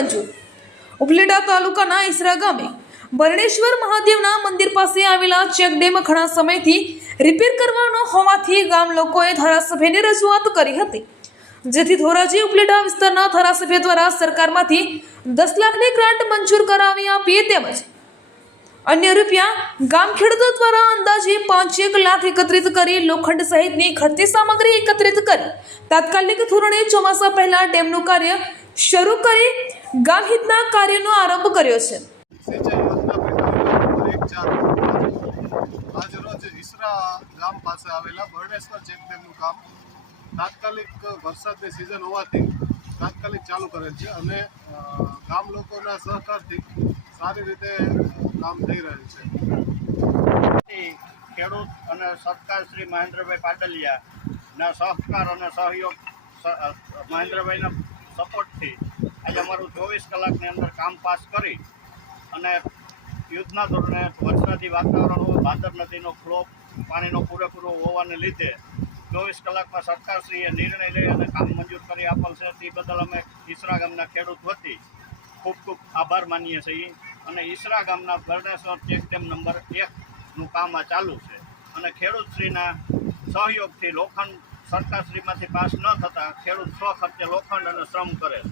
મંજૂર। ઉપલેટા તાલુકાના ઈસરા ગામે બરણેશ્વર મહાદેવના મંદિર પાસે આવેલા ચેકડેમ ઘણા સમયથી રિપેર કરવાનો હોવાથી ગામ લોકોએ ધારાસભ્યને રજૂઆત કરી હતી, જેથી ધોરાજી ઉપલેટા વિસ્તારના ધારાસભ્ય દ્વારા સરકારમાંથી 10 લાખની ગ્રાન્ટ મંજૂર કરાવી આપી, તેમજ અન્ય રૂપિયા ગામ ખેડૂતો દ્વારા અંદાજે 5 લાખ એકત્રિત કરી લોખંડ સહિતની ઘટતી સામગ્રી એકત્રિત કરી તાત્કાલિક ધોરણે ચોમાસા પહેલા ડેમનું કાર્ય શરૂ કરી ગામ હિતના કાર્યનો આરંભ કર્યો છે। આજરોજ ઈસરા ગામ પાસે આવેલા બરણેશ્વર ચેકડેમનું કામ તાત્કાલિક વરસાદની સિઝન હોવાથી તાત્કાલિક ચાલુ કરેલ છે અને ગામ લોકોના સહકારથી સારી રીતે કામ થઈ રહ્યું છે। ખેડૂત અને સરકાર શ્રી મહેન્દ્રભાઈ પાડલિયાના સહકાર અને સહયોગ મહેન્દ્રભાઈના સપોર્ટથી આજે અમારું 24 કલાકની અંદર કામ પાસ કરી અને યુદ્ધના ધોરણે વરસાદી વાતાવરણ હોય, ભાદર નદીનો ફ્લો પાણીનો પૂરેપૂરો હોવાને લીધે 24 કલાકમાં સરકારશ્રીએ નિર્ણય લઈ અને કામ મંજૂર કરી આપેલ છે। તે બદલ અમે ઈસરા ગામના ખેડૂત વતી ખૂબ ખૂબ આભાર માનીએ છીએ અને ઈસરા ગામના બરણેશ્વર ચેકડેમ નંબર 1નું કામ આ ચાલુ છે અને ખેડૂતશ્રીના સહયોગથી લોખંડ સરકારશ્રીમાંથી પાસ ન થતાં ખેડૂત સ્વખર્ચે લોખંડ અને શ્રમ કરે છે।